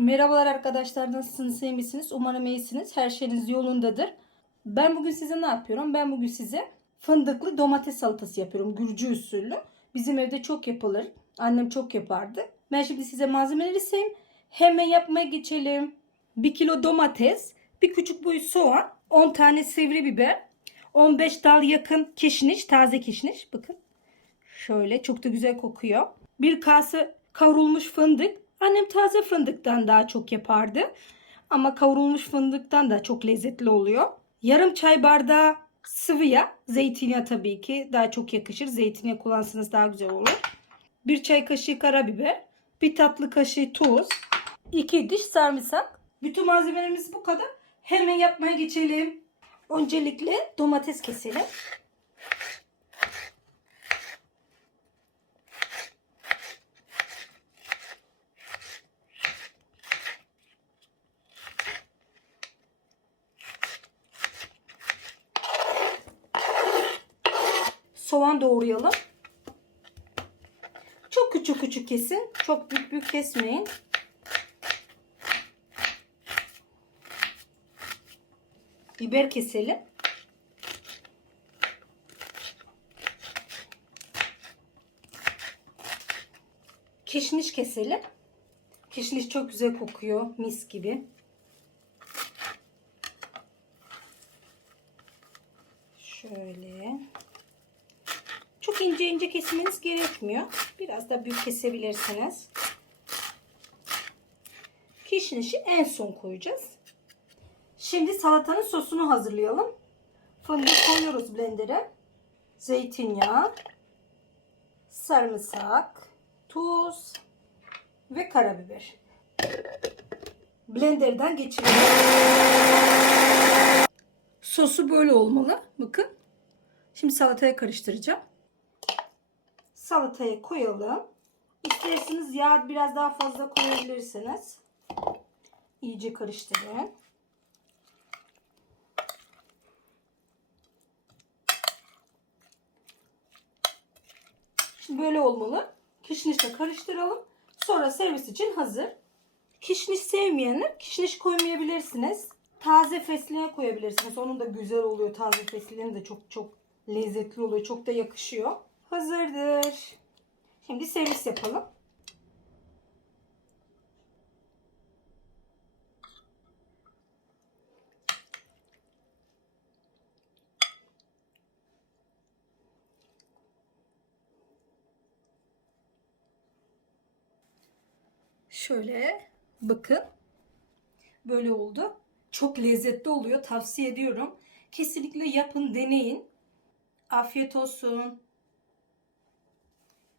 Merhabalar arkadaşlar nasılsınız iyi misiniz? Umarım iyisiniz. Her şeyiniz yolundadır. Ben bugün size ne yapıyorum? Ben bugün size fındıklı domates salatası yapıyorum. Gürcü usulü. Bizim evde çok yapılır. Annem çok yapardı. Ben şimdi size malzemeleri sayayım. Hemen yapmaya geçelim. 1 kilo domates, bir küçük boy soğan, 10 tane sivri biber, 15 dal yakın kişniş, taze kişniş. Bakın. Şöyle çok da güzel kokuyor. Bir kase kavrulmuş fındık. Annem taze fındıktan daha çok yapardı. Ama kavrulmuş fındıktan da çok lezzetli oluyor. Yarım çay bardağı sıvı yağ. Zeytinyağı tabii ki daha çok yakışır. Zeytinyağı kullansanız daha güzel olur. Bir çay kaşığı karabiber. Bir tatlı kaşığı tuz. iki diş sarımsak. Bütün malzemelerimiz bu kadar. Hemen yapmaya geçelim. Öncelikle domates keselim. Soğan doğrayalım. Çok küçük küçük kesin. Çok büyük büyük kesmeyin. Biber keselim. Kişniş keselim. Kişniş çok güzel kokuyor. Mis gibi. Şöyle. Çok ince ince kesmeniz gerekmiyor. Biraz da büyük kesebilirsiniz. Kişnişi en son koyacağız. Şimdi salatanın sosunu hazırlayalım. Fındık koyuyoruz blender'e. Zeytinyağı, sarımsak, tuz ve karabiber. Blender'dan geçiriyoruz. Sosu böyle olmalı. Bakın. Şimdi salataya karıştıracağım salataya koyalım. İsterseniz yağ biraz daha fazla koyabilirsiniz. İyice karıştırın. Şimdi böyle olmalı. Kişnişle karıştıralım. Sonra servis için hazır. Kişniş sevmeyenler kişniş koymayabilirsiniz. Taze fesleğen koyabilirsiniz. Onun da güzel oluyor. Taze fesleğen de çok çok lezzetli oluyor. Çok da yakışıyor hazırdır. Şimdi servis yapalım. Şöyle bakın. Böyle oldu. Çok lezzetli oluyor. Tavsiye ediyorum. Kesinlikle yapın, deneyin. Afiyet olsun.